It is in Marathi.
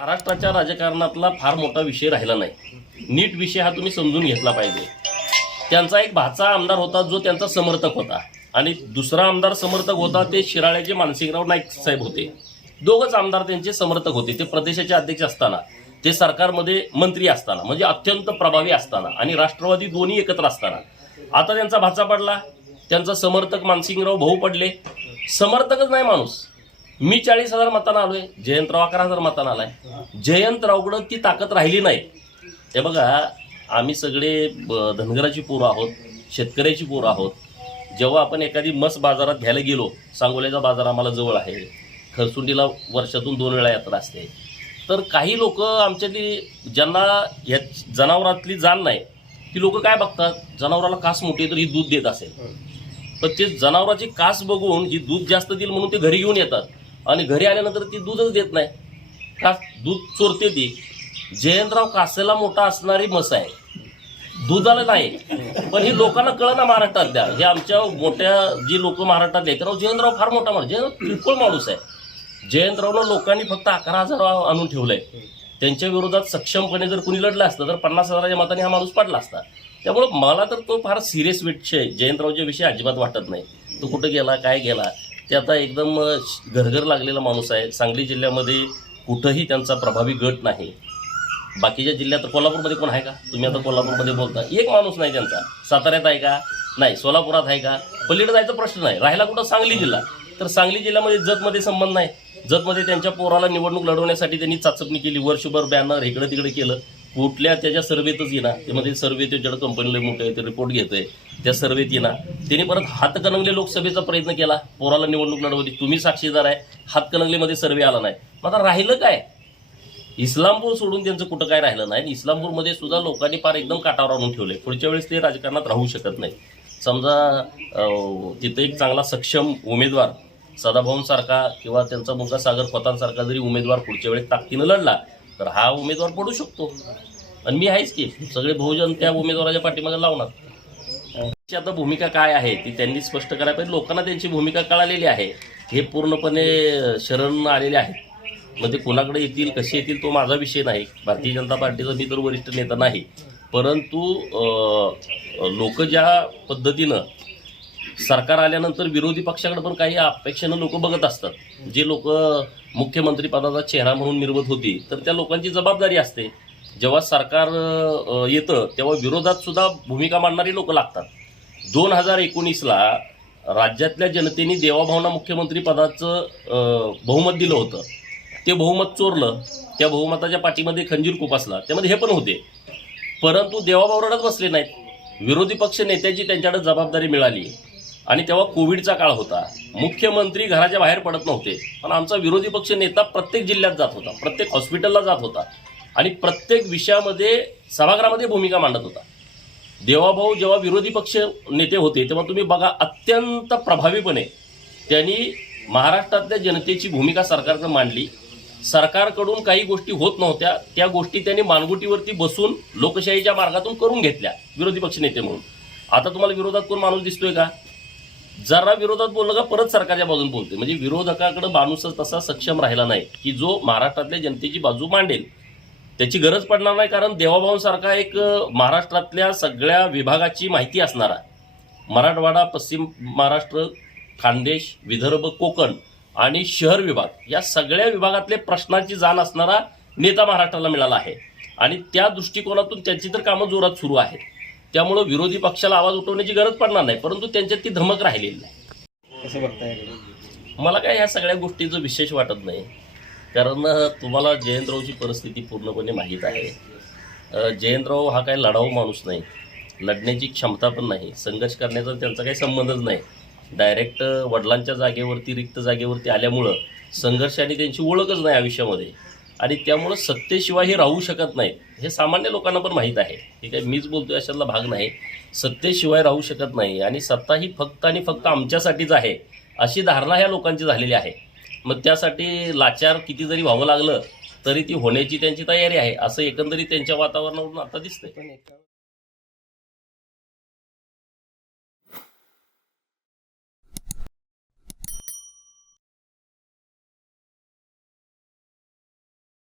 महाराष्ट्राच्या राजकारणातला फार मोठा विषय राहिला नाही. नीट विषय हा तुम्ही समजून घेतला पाहिजे. त्यांचा एक भाचा आमदार होता जो त्यांचा समर्थक होता. आणि दुसरा आमदार समर्थक होता ते शिराळ्याचे मानसिंगराव नाईक साहेब होते. दोघच आमदार त्यांचे समर्थक होते. ते प्रदेशाचे अध्यक्ष असताना ते सरकारमध्ये मंत्री असताना म्हणजे अत्यंत प्रभावी असताना आणि राष्ट्रवादी दोन्ही एकत्र असताना. आता त्यांचा भाचा पडला. त्यांचा समर्थक मानसिंगराव भाऊ पडले. समर्थकच नाही माणूस. मी चाळीस हजार मतांना आलोय. जयंतराव अकरा हजार मतांना आलाय. जयंतरावकडं ती ताकद राहिली नाही. हे बघा आम्ही सगळे ब- धनगराची पोरं आहोत शेतकऱ्याची पोरं आहोत. जेव्हा आपण एखादी मस बाजारात घ्यायला गेलो सांगोल्याचा बाजार आम्हाला जवळ आहे. खरसुंडीला वर्षातून दोन वेळा यात्रा असते. तर काही लोक आमच्यातली ज्यांना या जनावरातली जाण नाही ती लोक काय बघतात? जनावराला कास मोठी तर ही दूध देत असेल. पण ते जनावराची कास बघून ही दूध जास्त देईल म्हणून ते घरी घेऊन येतात. आणि घरी आल्यानंतर ती दूधच देत नाही. का? दूध चोरते ती. जयंतराव कासेला मोठा असणारी मस आहे. दुधाला नाही. पण ही लोकांना कळ ना महाराष्ट्रात महाराष्ट्रातल्या हे आमच्या मोठ्या जी लोक महाराष्ट्रातले आहेत, तर जयंतराव फार मोठा माणूस जयंतराव किरकोळ माणूस आहे. जयंतरावनं लोकांनी फक्त अकरा हजार आणून ठेवलंय. त्यांच्या विरोधात सक्षमपणे जर कुणी लढलं असतं तर पन्नास हजाराच्या मताने हा माणूस पडला असता. त्यामुळं मला तर तो फार सिरियस विषय जयंतरावच्या विषयी अजिबात वाटत नाही. तो कुठं गेला काय गेला? ते आता एकदम घरघर लागलेला माणूस आहे. सांगली जिल्ह्यामध्ये कुठंही त्यांचा प्रभावी गट नाही. बाकीच्या जिल्ह्यात कोल्हापूरमध्ये कोण आहे का? तुम्ही आता कोल्हापूरमध्ये बोलता. एक माणूस नाही त्यांचा. साताऱ्यात आहे का? नाही. सोलापुरात आहे का? पलीकडे जायचा प्रश्न नाही. राहिला कुठं? सांगली जिल्हा. तर सांगली जिल्ह्यामध्ये जतमध्ये संबंध नाही. जतमध्ये त्यांच्या पोराला निवडणूक लढवण्यासाठी त्यांनी चाचपणी केली. वर्षभर बॅनर इकडे तिकडे केलं. कुठल्या त्याच्या सर्वेतच येणार ते मध्ये सर्वे ते जड कंपनीला मोठे ते रिपोर्ट घेतोय. त्या सर्वेत येणार त्यांनी परत हातकणंगले लोकसभेचा प्रयत्न केला. पोराला निवडणूक लढवली. तुम्ही साक्षीदार आहे. हातकणंगलेमध्ये सर्वे आला नाही. मग आता राहिलं काय? इस्लामपूर सोडून त्यांचं कुठं काय राहिलं नाही? आणि इस्लामपूरमध्ये सुद्धा लोकांनी फार एकदम काटावर आणून ठेवले. पुढच्या वेळेस ते राजकारणात राहू शकत नाही. समजा तिथं तिथे एक चांगला सक्षम उमेदवार सदाभाऊंसारखा किंवा त्यांचा मुलगा सागर खोतांसारखा जरी उमेदवार पुढच्या वेळेस ताकदीनं लढला तर हा उमेदवार पडू शकतो. आणि मी आहेच की सगळे बहुजन त्या उमेदवाराच्या पाठीमागे लावणार. आता भूमिका काय आहे? ती त्यांनी स्पष्ट करायला पाहिजे. लोकांना त्यांची भूमिका कळालेली आहे. हे पूर्णपणे शरण आलेले आहेत. मग ते कोणाकडे येतील कसे येतील तो माझा विषय नाही. भारतीय जनता पार्टीचा मी तर वरिष्ठ नेता नाही. परंतु लोक ज्या पद्धतीनं सरकार आल्यानंतर विरोधी पक्षाकडे पण काही अपेक्षेनं लोक बघत असतात. जे लोक मुख्यमंत्री पदाचा चेहरा म्हणून मिरवत होती तर त्या लोकांची जबाबदारी असते. जेव्हा सरकार येतं तेव्हा विरोधात सुद्धा भूमिका मांडणारी लोक लागतात. दोन हजार एकोणीसला राज्यातल्या जनतेने देवाभावना मुख्यमंत्री पदाचं बहुमत दिलं होतं. ते बहुमत चोरलं. त्या बहुमताच्या पाठीमध्ये खंजीर खुपासला त्यामध्ये हे पण होते. परंतु देवाभावनाच बसले नाहीत. विरोधी पक्ष नेत्याची त्यांच्याकडे जबाबदारी मिळाली. आणि तेव्हा कोविडचा काळ होता. मुख्यमंत्री घराच्या बाहेर पडत नव्हते. पण आमचा विरोधी पक्ष नेता प्रत्येक जिल्ह्यात जात होता. प्रत्येक हॉस्पिटलला जात होता. आणि प्रत्येक विषयामध्ये सभागृहामध्ये भूमिका मांडत होता. देवाभाऊ जेव्हा विरोधी पक्ष नेते होते तेव्हा तुम्ही बघा अत्यंत प्रभावीपणे त्यांनी महाराष्ट्रातल्या जनतेची भूमिका सरकारकडे मांडली. सरकारकडून काही गोष्टी होत नव्हत्या. त्या गोष्टी त्यांनी मानगुटीवरती बसून लोकशाहीच्या मार्गातून करून घेतल्या विरोधी पक्ष नेते म्हणून. आता तुम्हाला विरोधात कोण माणूस दिसतोय का? जरा विरोधात बोललं का परत सरकारच्या बाजून बोलते म्हणजे विरोधकाकडे माणूसच तसा सक्षम राहिला नाही की जो महाराष्ट्रातल्या जनतेची बाजू मांडेल. त्याची गरज पडणार नाही कारण देवाभाऊंसारखा एक महाराष्ट्रातल्या सगळ्या विभागाची माहिती असणारा मराठवाडा पश्चिम महाराष्ट्र खानदेश विदर्भ कोकण आणि शहर विभाग या सगळ्या विभागातले प्रश्नाची जाण असणारा नेता महाराष्ट्राला मिळाला आहे. आणि त्या दृष्टिकोनातून त्यांची तर कामं जोरात सुरू आहेत. त्यामुळं विरोधी पक्षाला आवाज उठवण्याची गरज पडणार नाही परंतु त्यांच्यात ती धमक राहिलेली नाही? मला काय ह्या सगळ्या गोष्टीचं विशेष वाटत नाही. कारण तुम्हाला जयंतरावची परिस्थिती पूर्णपणे माहीत आहे. जयंतराव हा काही लढाऊ माणूस नाही. लढण्याची क्षमता पण नाही. संघर्ष करण्याचा त्यांचा काही संबंधच नाही. डायरेक्ट वडिलांच्या जागेवरती रिक्त जागेवरती आल्यामुळं संघर्षाने त्यांची ओळखच नाही आयुष्यामध्ये. आणि त्यामुळं सत्तेशिवायही राहू शकत नाहीत. हे सामान्य लोकांना पण माहीत आहे. हे काही मीच बोलतोय अशातला भाग नाही. सत्तेशिवाय राहू शकत नाही. आणि सत्ता ही फक्त आणि फक्त आमच्यासाठीच आहे अशी धारणा ह्या लोकांची झालेली आहे. मग त्यासाठी लाचार किती जरी व्हावं लागलं तरी ती होण्याची त्यांची तयारी आहे. असं एकंदरीत त्यांच्या वातावरणावरून आता दिसतंय.